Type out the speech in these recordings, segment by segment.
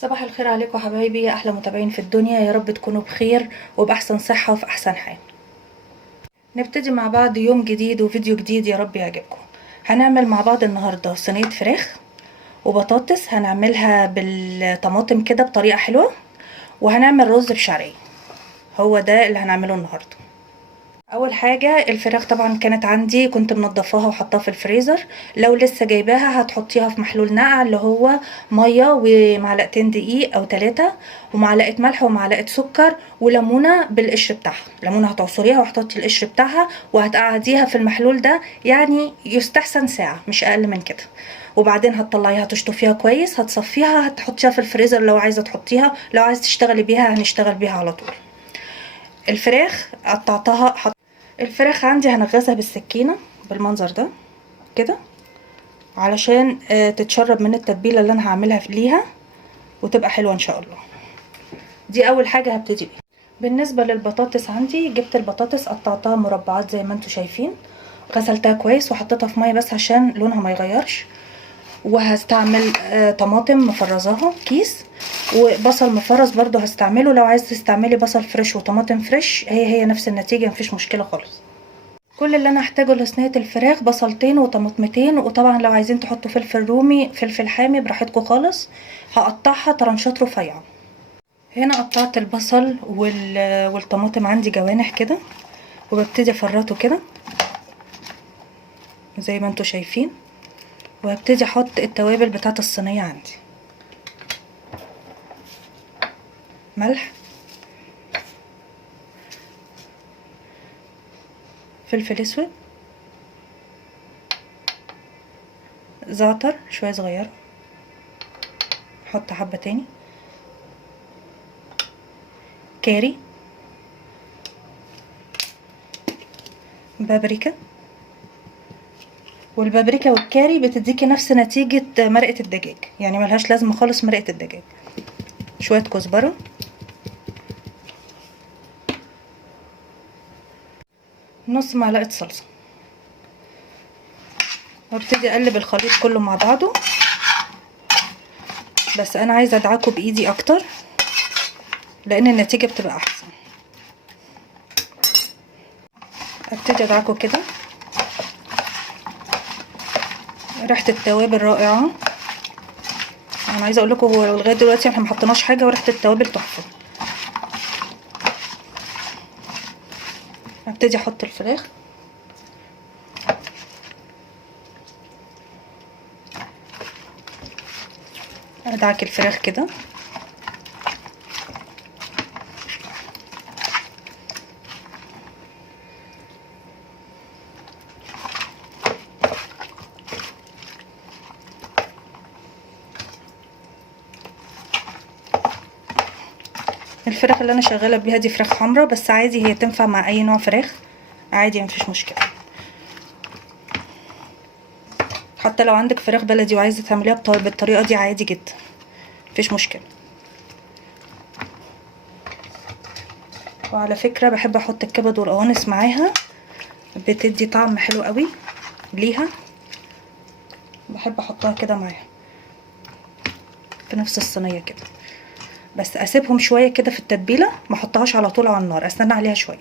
صباح الخير عليكم حبايبي يا احلى متابعين في الدنيا، يا رب تكونوا بخير وباحسن صحه وفي احسن حال. نبتدي مع بعض يوم جديد وفيديو جديد، يا رب يعجبكم. هنعمل مع بعض النهارده صينيه فراخ وبطاطس، هنعملها بالطماطم كده بطريقه حلوه، وهنعمل رز بشعريه. هو ده اللي هنعمله النهارده. اول حاجه الفراخ طبعا كانت عندي، كنت منضفاها وحطاها في الفريزر. لو لسه جايباها هتحطيها في محلول نقع، اللي هو ميه ومعلقتين دقيق او 3 ومعلقه ملح ومعلقه سكر وليمونه بالقشر بتاعها. ليمونه هتعصريها وهتحطي القشر بتاعها وهتقعديها في المحلول ده، يعني يستحسن ساعه مش اقل من كده. وبعدين هتطلعيها تشطفيها كويس، هتصفيها هتحطيها في الفريزر لو عايزه تحطيها، لو عايزه تشتغلي بيها هنشتغل بيها على طول. الفراخ قطعتها الفراخ عندي هنغسها بالسكينة بالمنظر ده كده، علشان تتشرب من التتبيلة اللي انا هعملها ليها وتبقى حلوة ان شاء الله. دي اول حاجة هبتدي بيها. بالنسبة للبطاطس عندي، جبت البطاطس قطعتها مربعات زي ما انتوا شايفين، غسلتها كويس وحطيتها في مية بس عشان لونها ما يغيرش. وهستعمل طماطم مفرزاها كيس، وبصل مفرز برضو هستعمله. لو عايز تستعملي بصل فريش وطماطم فريش هي نفس النتيجة، مفيش مشكلة خالص. كل اللي انا هحتاجه لصينيه الفراخ بصلتين وطماطمتين، وطبعا لو عايزين تحطوا فلفل رومي فلفل حامي براحتكم خالص. هقطعها طرنشات رفيعه. هنا قطعت البصل والطماطم عندي جوانح كده، وببتدي افرطه كده زي ما انتوا شايفين، وهبتدي احط التوابل بتاعت الصينيه عندي. ملح، فلفل اسود، زعتر شويه صغيره، احط حبه تاني، كاري، بابريكا. والبابريكا والكاري بتديكي نفس نتيجة مرقة الدجاج، يعني ملهاش لازمة خالص مرقة الدجاج. شوية كزبرة، نص معلقة صلصة. وابتدي اقلب الخليط كله مع بعضه، بس انا عايزة ادعكه بايدي اكتر لان النتيجة بتبقى احسن. ابتدي ادعكه كده. ريحة التوابل رائعة، انا عايزة اقول لكم هو لغاية دلوقتي احنا محطناش حاجة وريحة التوابل تحفة. ابتدي احط الفراخ، ادعك الفراخ كده. الفراخ اللي انا شغاله بيها دي فراخ حمرا، بس عادي هي تنفع مع اي نوع فراخ عادي، مفيش مشكله. حتى لو عندك فراخ بلدي وعايزه تعمليها بالطريقه دي عادي جدا، مفيش مشكله. وعلى فكره بحب احط الكبد والقوانص معاها، بتدي طعم حلو قوي ليها. بحب احطها كده معاها في نفس الصينيه كده، بس اسيبهم شويه كده في التتبيله، ما احطهاش على طول على النار، استنى عليها شويه.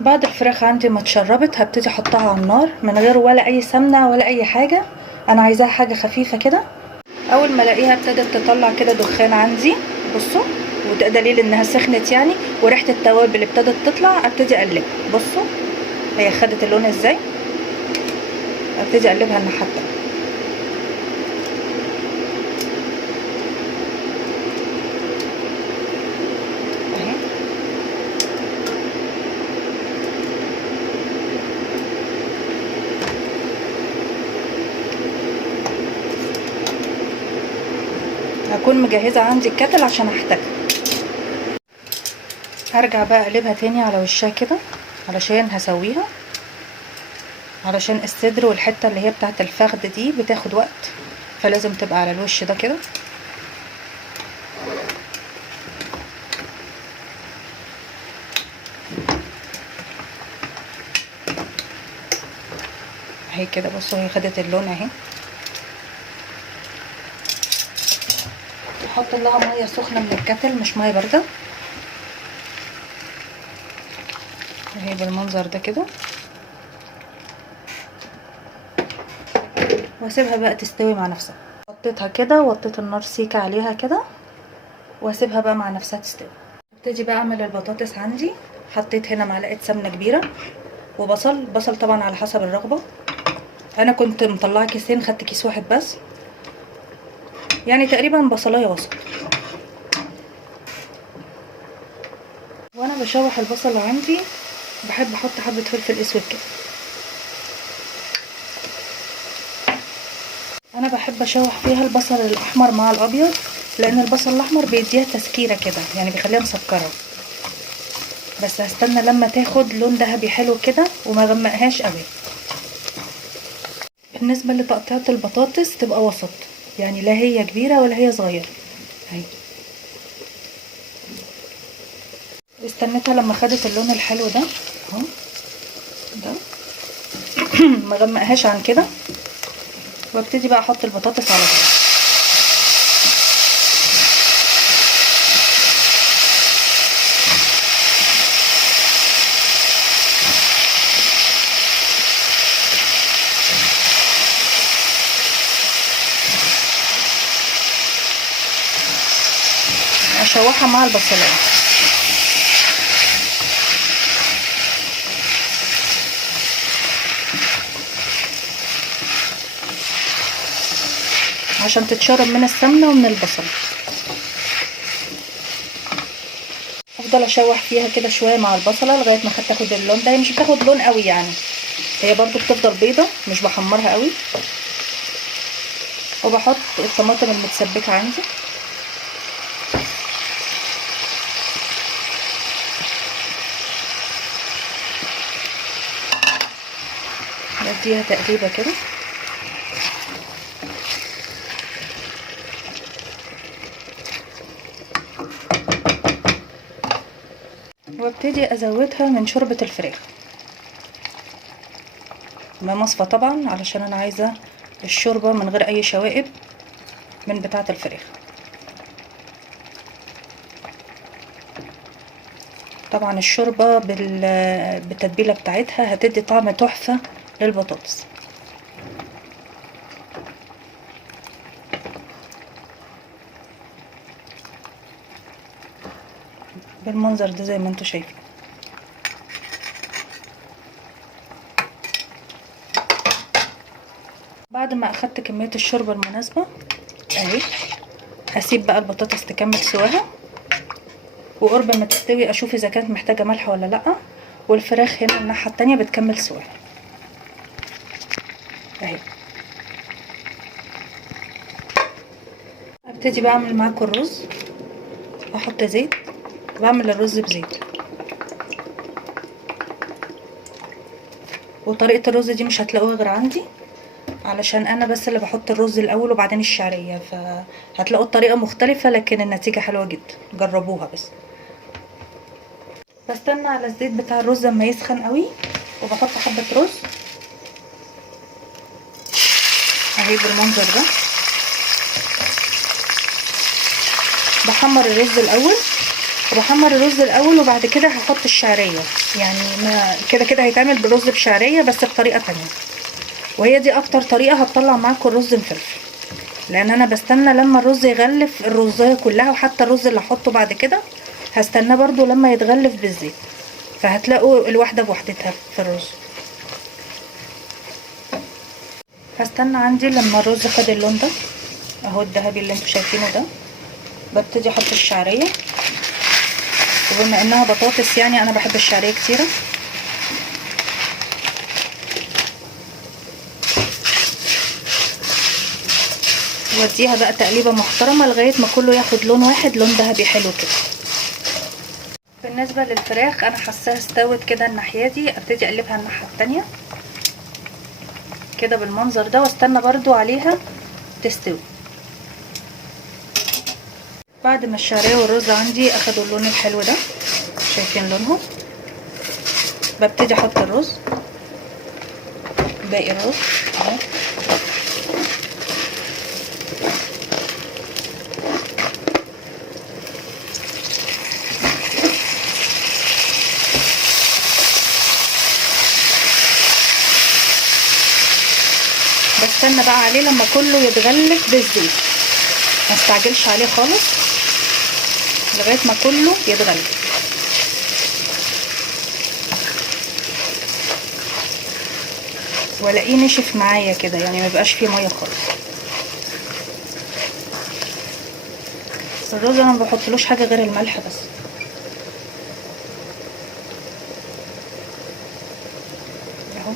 بعد الفراخ عندي ما اتشربت هبتدي احطها على النار من غير ولا اي سمنه ولا اي حاجه، انا عايزاها حاجه خفيفه كده. اول ما الاقيها ابتدت تطلع كده دخان عندي، بصوا، وده دليل انها سخنت يعني، وريحه التوابل ابتدت تطلع، ابتدي اقلبها. بصوا هي خدت اللون ازاي، ابتدي اقلبها الناحيه التانيه اهي. هكون مجهزه عندي الكتل عشان احتاجها. هرجع بقى اقلبها تاني على وشها كده علشان هسويها، علشان الصدر والحته اللي هي بتاعه الفخذ دي بتاخد وقت، فلازم تبقى على الوش ده كده. اهي كده، بصوا هي خدت اللون اهي. بحط لها ميه سخنه من الكتل مش ميه بارده اهي بالمنظر ده كده، واسيبها بقى تستوي مع نفسها. حطيتها كده ووطيت النار سيكه عليها كده واسيبها بقى مع نفسها تستوي. ابتدي بقى اعمل البطاطس عندي. حطيت هنا معلقه سمنه كبيره وبصل طبعا على حسب الرغبه. انا كنت مطلعه كيسين، خدت كيس واحد بس، يعني تقريبا بصلايه وسط. وانا بشوح البصل عندي بحب احط حبه فلفل اسود كده. انا بحب اشوح فيها البصل الاحمر مع الابيض، لان البصل الاحمر بيديها تسكيره كده، يعني بيخليها مسكره. بس هستنى لما تاخد لون ذهبي حلو كده وما غمقهاش قوي. بالنسبه لتقطيعه البطاطس تبقى وسط، يعني لا هي كبيره ولا هي صغيره اهي. استنيتها لما خدت اللون الحلو ده اهو ده ما غمقهاش عن كده، وابتدي بقى احط البطاطس على طول. اشوحها مع البصلايه. عشان تتشرب من السمنه ومن البصل. افضل اشوح فيها كده شويه مع البصله لغايه ما تاخد اللون ده. هي مش بتاخد لون قوي يعني، هي برضو بتفضل بيضه، مش بحمرها قوي. وبحط الطماطم المتسبكه عندي. بديها تقليبه كده. وابتدي ازودها من شوربه الفراخ بمصفى طبعا، علشان انا عايزه الشوربه من غير اي شوائب من بتاعه الفراخ. طبعا الشوربه بالتتبيله بتاعتها هتدي طعم تحفه للبطاطس. بالمنظر ده زي ما انتوا شايفين. بعد ما اخدت كميه الشوربه المناسبه اهي، هسيب بقى البطاطس تكمل سواها، وقرب ما تستوي اشوف اذا كانت محتاجه ملح ولا لا. والفراخ هنا الناحيه التانية بتكمل سواها اهي. ابتدي بقى اعمل معاكم الرز. احط زيت، بعمل الرز بزيت. وطريقه الرز دي مش هتلاقوها غير عندي، علشان انا بس اللي بحط الرز الاول وبعدين الشعريه، فهتلاقوا الطريقه مختلفه لكن النتيجه حلوه جدا، جربوها بس. بستنى على الزيت بتاع الرز اما يسخن قوي، وبحط حبه رز اهي بالمنظر ده. بحمر الرز الاول، وبعد كده هحط الشعريه. يعني ما كده كده هيتعمل بالرز بشعريه بس بطريقه تانية، وهي دي اكتر طريقه هتطلع معاكم الرز مفلفل. لان انا بستنى لما الرز يغلف الرزايه كلها، وحتى الرز اللي هحطه بعد كده هستناه برضو لما يتغلف بالزيت، فهتلاقوا الواحده بوحدتها في الرز. هستنى عندي لما الرز خد اللون ده اهو الذهبي اللي انتوا شايفينه ده. ببتدي احط الشعريه، وبما انها بطاطس يعني انا بحب الشعريه كتيره. واديها بقى تقليبه محترمه لغايه ما كله ياخد لون واحد، لون ذهبي حلو كده. بالنسبه للفراخ انا حاساها استوت كده الناحيه دي، ابتدي اقلبها الناحيه التانية كده بالمنظر ده، واستنى برضو عليها تستوي. بعد ما الشعريه والرز عندي اخدوا اللون الحلو ده، شايفين لونهم، ببتدي احط الرز، باقي الرز اهو. هستنى بقى عليه لما كله يتغلف بالزيت، ما استعجلش عليه خالص لغايه ما كله يتغلف. والاقيه نشف معايا كده، يعني ما يبقاش فيه ميه خالص. الرز انا ما بحطلوش حاجه غير الملح بس. اهو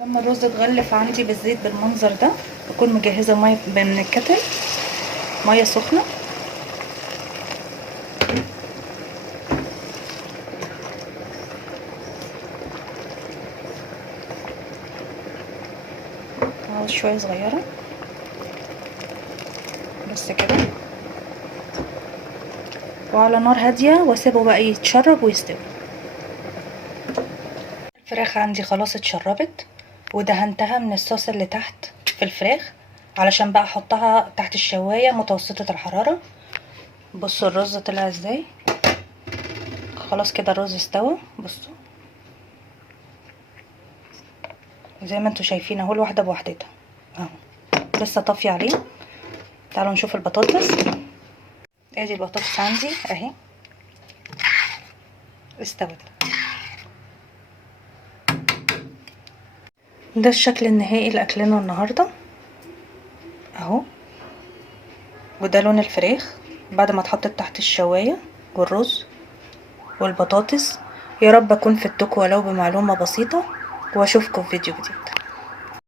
لما الرز اتغلف عندي بالزيت بالمنظر ده، بكون مجهزه ميه من الكتل، ميه سخنه. عاوز شويه صغيره بس كده، وعلى نار هاديه واسيبه بقى يتشرب ويستوي. الفراخ عندي خلاص اتشربت، ودهنتها من الصوص اللي تحت في الفراخ علشان بقى احطها تحت الشوايه متوسطه الحراره. بصوا الرز طلع ازاي، خلاص كده الرز استوى. بصوا زي ما انتوا شايفين اهو، الواحده بوحدتها اهو، لسه طافيه عليه. تعالوا نشوف البطاطس. ادي البطاطس عندي اهي استوت. ده الشكل النهائي لاكلنا النهارده اهو، وده لون الفراخ بعد ما اتحطت تحت الشوايه والرز والبطاطس. يا رب اكون فدتكم ولو بمعلومه بسيطه، واشوفكم في فيديو جديد.